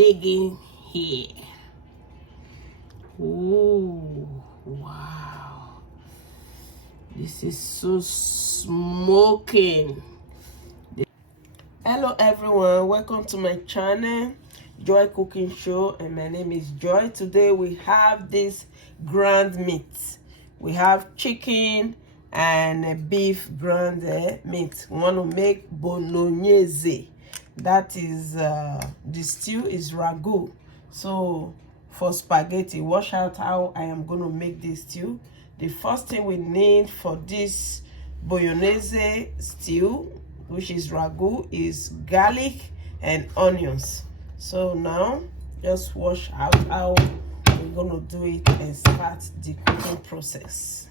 digging here. Oh, wow. This is so smoking. Hello everyone, welcome to my channel, Joy Cooking Show, and my name is Joy. Today we have this ground meat. We have chicken and beef ground meat. We want to make bolognese. That is the stew is ragu. So for spaghetti, watch out how I am going to make this stew. The first thing we need for this bolognese stew, which is ragu, is garlic and onions. So now just watch out how we're going to do it and start the cooking process.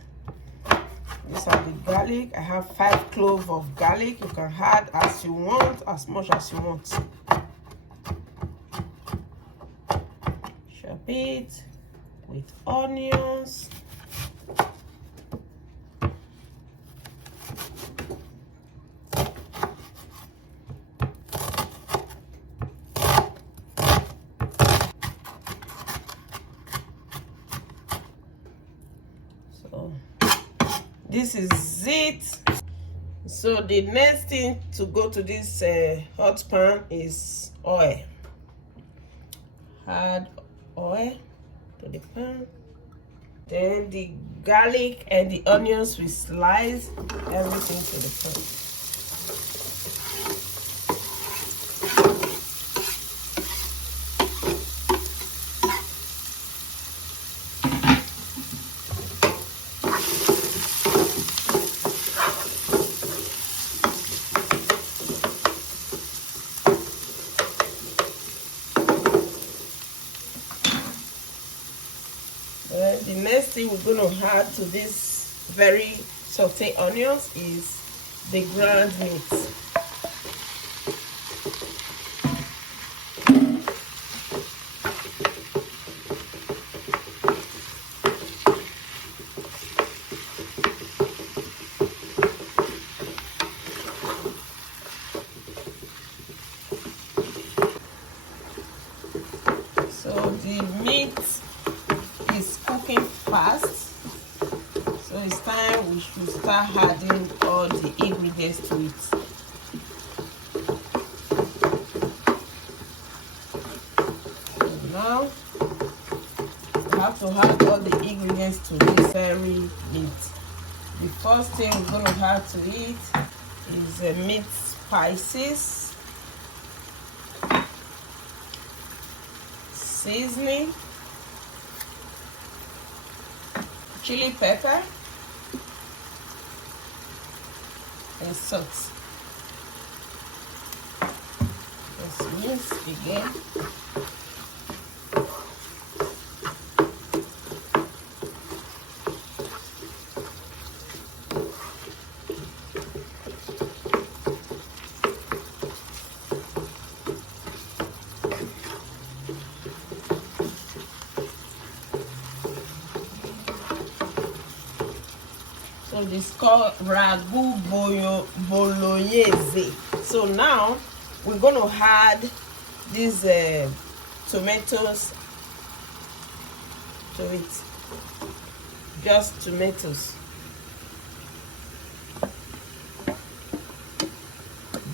These are the garlic. I have 5 cloves of garlic. You can add as you want, as much as you want. Chop it with onions. So this is it. So the next thing to go to this hot pan is oil. Add oil to the pan. Then the garlic and the onions, we slice everything to the pan. The next thing we're going to add to this very sauté onions is the ground meat. So the meat is cooking fast, so it's time we should start adding all the ingredients to it. So now we have to add all the ingredients to this very meat. The first thing we're going to add to it is meat spices, seasoning, chili pepper, and salt. Let's mix again. So this is called Ragù Bolognese. So now we're going to add these tomatoes to it. Just tomatoes.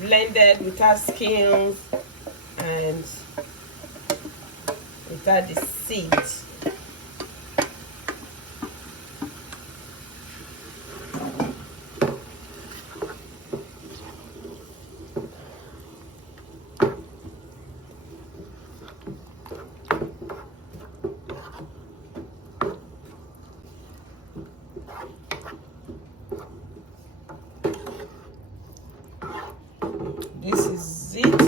Blended without skins and without the seeds. This is it.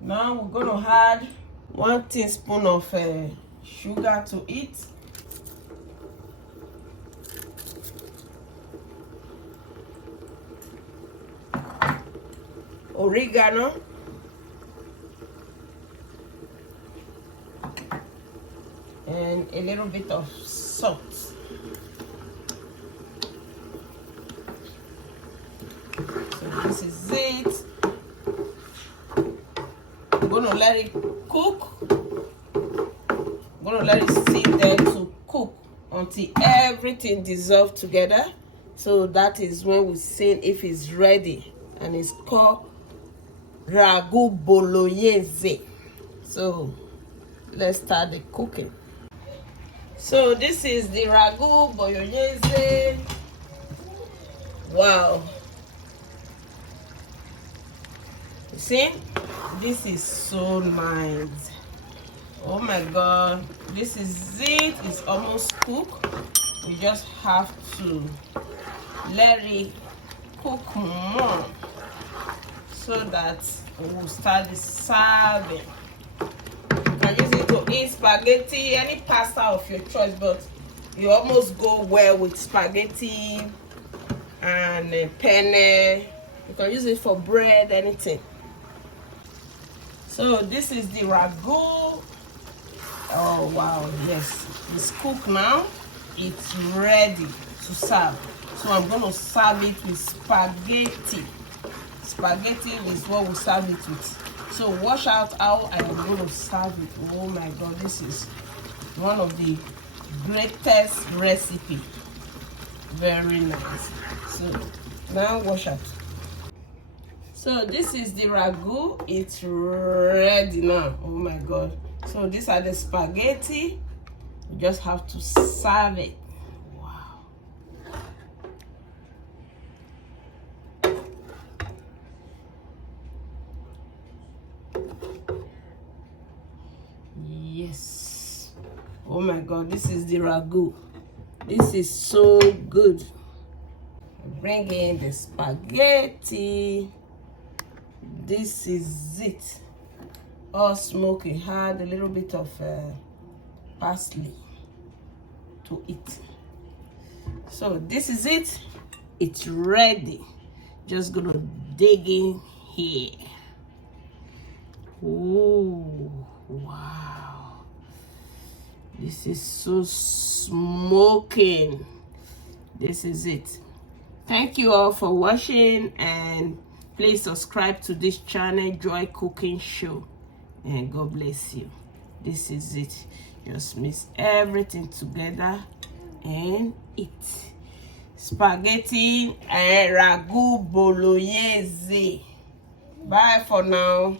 Now we're going to add 1 teaspoon of sugar to it. Oregano. And a little bit of salt. So this is it. I'm going to let it cook. I'm gonna let it sit there to cook until everything dissolves together. So that is when we see if it's ready, and it's called Ragù Bolognese. So let's start the cooking. So this is the Ragù Bolognese. Wow. You see, this is so nice. Oh my god, this is it. It's almost cooked. We just have to let it cook more so that we'll start the serving. You can use it to eat spaghetti, any pasta of your choice, but you almost go well with spaghetti and penne. You can use it for bread, anything. So this is the ragu. Oh wow, yes, it's cooked now. It's ready to serve. So I'm going to serve it with spaghetti. Spaghetti is what we serve it with. So watch out how I am going to serve it. Oh my god, this is one of the greatest recipe. Very nice. So now watch out. So this is the ragu. It's ready now. Oh my god. So these are the spaghetti. You just have to serve it. Wow. Yes. Oh my god, this is the ragu. This is so good. Bring in the spaghetti. This is it. All smoky. Had a little bit of parsley to eat. So this is it. It's ready. Just gonna dig in here. Oh wow, this is so smoking. This is it. Thank you all for watching, and please subscribe to this channel, Joy Cooking Show, and God bless you. This is it. Just mix everything together and eat. Spaghetti and Ragù Bolognese. Bye for now.